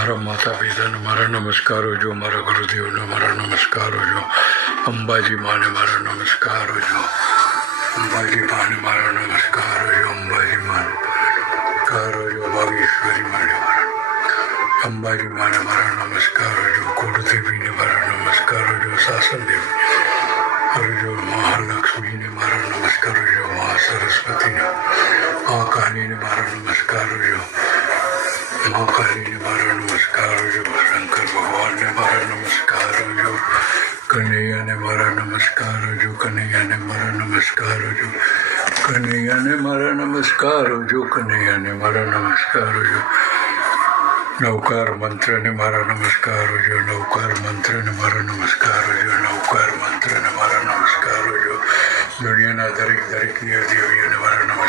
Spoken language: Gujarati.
મારા માતા પિતાને મારા નમસ્કારો જો, મારા ગુરુદેવને મારા નમસ્કારો જો, અંબાજી માને મારા નમસ્કારો જો, અંબાજી માને મારા નમસ્કારો જો, અંબાજી માને નમસ્કારો જો, બાગેશ્વરી માને મારા અંબાજી માને મારા નમસ્કારો જો, કુળદેવીને મારા નમસ્કારો જો, સાસનદેવી જો, મહાલક્ષ્મીને મારા નમસ્કારો જો, મહા સરસ્વતીને મા કાલીને મારા નમસ્કારો જો, મા કાલીને મારા નમસ્કારો જો, શંકર ભગવાનને મારા નમસ્કારો જો, કનૈયાને મારા નમસ્કારો જો, કનૈયાને મારા નમસ્કારો જો, કનૈયાને મારા નમસ્કારો જો, કનૈયાને મારા નમસ્કારો જો, નવકાર મંત્રને મારા નમસ્કારો જો, નવકાર મંત્રને મારા નમસ્કારો જો, નવકાર મંત્રને મારા નમસ્કારો જો, દુનિયાના દરેક દેવીઓને મારા નમસ્કાર.